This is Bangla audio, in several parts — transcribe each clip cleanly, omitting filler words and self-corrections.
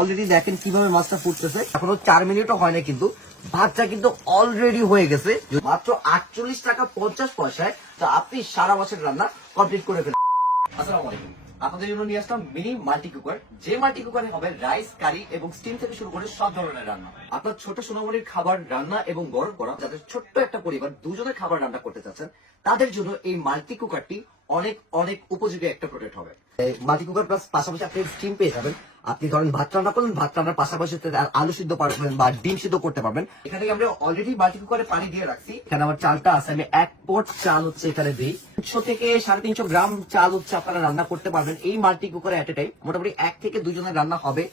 অলরেডি দেখেন কিভাবে মাছটা ফুটতেছে, এখনো 4 মিনিটও হয় না কিন্তু ভাতটা কিন্তু অলরেডি হয়ে গেছে। মাত্র 48 টাকা 50 পয়সায় তো আপনি সারা বছর রান্না কমপ্লিট করে ফেলেন। আসসালামু আলাইকুম, আপনাদের জন্য নিয়ে আসলাম মিনি মাল্টি কুকার। যে মাল্টি কুকারে হবে রাইস, কারি এবং স্টিম থেকে শুরু করে সব ধরনের রান্না। আপনার ছোট সোনামণির খাবার রান্না এবং গরম করা, যাদের ছোট্ট একটা পরিবার দুজনের খাবার রান্না করতে চাচ্ছেন তাদের জন্য এই মাল্টি কুকারটি অনেক অনেক উপযোগী একটা প্রোডাক্ট হবে। মাল্টি কুকার প্লাস পাশাপাশি আপনি স্টিম পেয়ে যাবেন। আপনি ধরেন ভাত রান্না করলেন, ভাত রান্নার পাশাপাশি আলু সিদ্ধ পারবেন বা ডিম সিদ্ধ করতে পারবেন। এখানে আমরা অলরেডি মাল্টি কুকারে পানি দিয়ে রাখছি। এখানে আমার চালটা আছে, আমি 1 পট চাল হচ্ছে এখানে দিই। 300 থেকে 350 গ্রাম চাল হচ্ছে আপনারা রান্না করতে পারবেন এই মাল্টি কুকারে এট এ টাইম। মোটামুটি 1 থেকে 2 জনের রান্না হবে।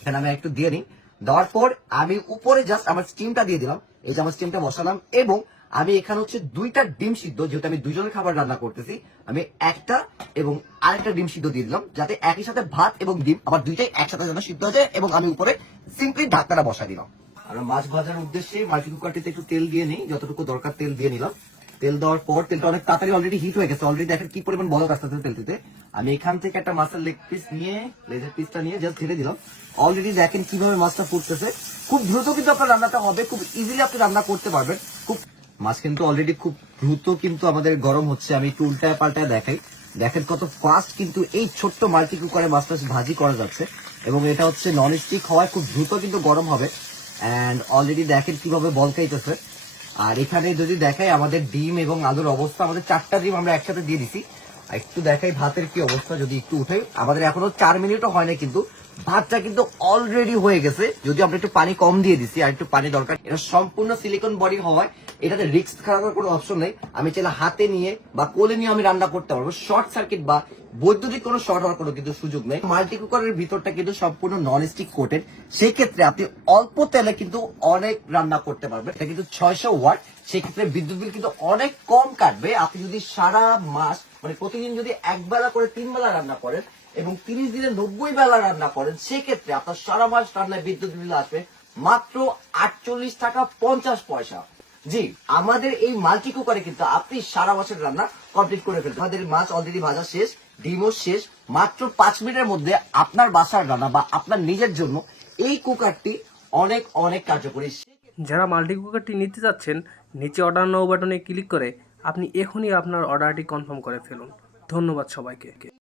এখানে আমি একটু দিয়ে নিই, দেওয়ার পর আমি উপরে জাস্ট আমার স্টিমটা দিয়ে দিলাম। এই যে আমার স্টিমটা বসালাম এবং আমি এখানে হচ্ছে 2টা ডিম সিদ্ধ, যেহেতু আমি 2 জনের খাবার রান্না করতেছি, আমি একটা এবং আরেকটা ডিম সিদ্ধ দিয়ে দিলাম, যাতে একই সাথে ভাত এবং ডিম আবার দুইটাই একসাথে যেন সিদ্ধ হয়ে যায়। এবং আমি উপরে সিম্পলি ঢাকনাটা বসাই দিলাম। আর মাছ ভাজার উদ্দেশ্যে মাল্টি কুকারটিতে একটু তেল দিয়ে নিই, যতটুকু দরকার তেল দিয়ে নিলাম। তেল দেওয়ার পর তেলটা অনেক তাড়াতাড়ি অলরেডি হিট হয়ে গেছে। অলরেডি দেখেন কি পরিমাণ বলক আসতেছে তেলটিতে। আমি এখান থেকে একটা মাছের লেগ পিস নিয়ে, লেজের পিসটা নিয়ে জাস্ট ঢেলে দিলাম। অলরেডি দেখেন কিভাবে মাছটা ফুটতেছে। খুব দ্রুত কিন্তু আপনার রান্নাটা হবে, খুব ইজিলি আপনি রান্না করতে পারবেন। খুব মাছ কিন্তু অলরেডি খুব দ্রুত কিন্তু আমাদের গরম হচ্ছে। আমি একটু উল্টায় পাল্টায় দেখাই, দেখেন কত ফাস্ট কিন্তু এই ছোট্ট মাল্টি কুকারে মাছটা ভাজি করা যাচ্ছে। এবং এটা হচ্ছে নন স্টিক হওয়ায় খুব দ্রুত কিন্তু গরম হবে। এন্ড অলরেডি দেখেন কিভাবে বলকাইতেছে। আর এখানে যদি দেখাই আমাদের ডিম এবং আলুর অবস্থা, আমাদের 4টা ডিম আমরা একসাথে দিয়ে দিছি। একটু দেখাই ভাতের কি অবস্থা, যদি একটু উঠাই, আমাদের এখনো 4 মিনিটও হয় না কিন্তু ভাতটা কিন্তু অলরেডি হয়ে গেছে। যদি আমরা একটু পানি কম দিয়ে দিছি, আর একটু পানি দরকার। এটা সম্পূর্ণ সিলিকন বডি হওয়ায় এটাতে রিস্ক খাওয়ার কোনো অপশন নেই। আমি চাইলে হাতে নিয়ে বা কোলে নিয়ে আমি রান্না করতে পারবো। শর্ট সার্কিট বা বৈদ্যুতিক কোনো শর্ট হওয়ার কোনো কিন্তু সুযোগ নেই। মাল্টি কুকারের ভিতরটা কিন্তু সম্পূর্ণ নন স্টিক কোটেড, সেই ক্ষেত্রে আপনি অল্প তেলে কিন্তু অনেক রান্না করতে পারবেন। এটা কিন্তু 600 ওয়াট, সেক্ষেত্রে বিদ্যুৎ বিল কিন্তু অনেক কম কাটবে। আপনি যদি সারা মাস মানে প্রতিদিন যদি 1 বেলা করে 3 বেলা রান্না করেন এবং 30 দিনে 90 বেলা রান্না করেন, সেক্ষেত্রে আপনার সারা মাস রান্নায় বিদ্যুৎ বিল আসবে মাত্র 48 টাকা 50 পয়সা। জি, আমাদের এই মাল্টি কুকারে কিন্তু আপনি সারা বছর রান্না কমপ্লিট করে ফেলবেন। আমাদের মাছ অলরেডি ভাজা শেষ, ডিমও শেষ। মাত্র 5 মিনিটের মধ্যে আপনার বাসার রান্না বা আপনার নিজের জন্য এই কুকারটি অনেক অনেক কার্যকরী। যারা মাল্টি কুকারটি নিতে যাচ্ছেন, নিচে অর্ডার নাও বাটনে ক্লিক করে আপনি এখনই আপনার অর্ডারটি কনফার্ম করে ফেলুন। ধন্যবাদ সবাইকে।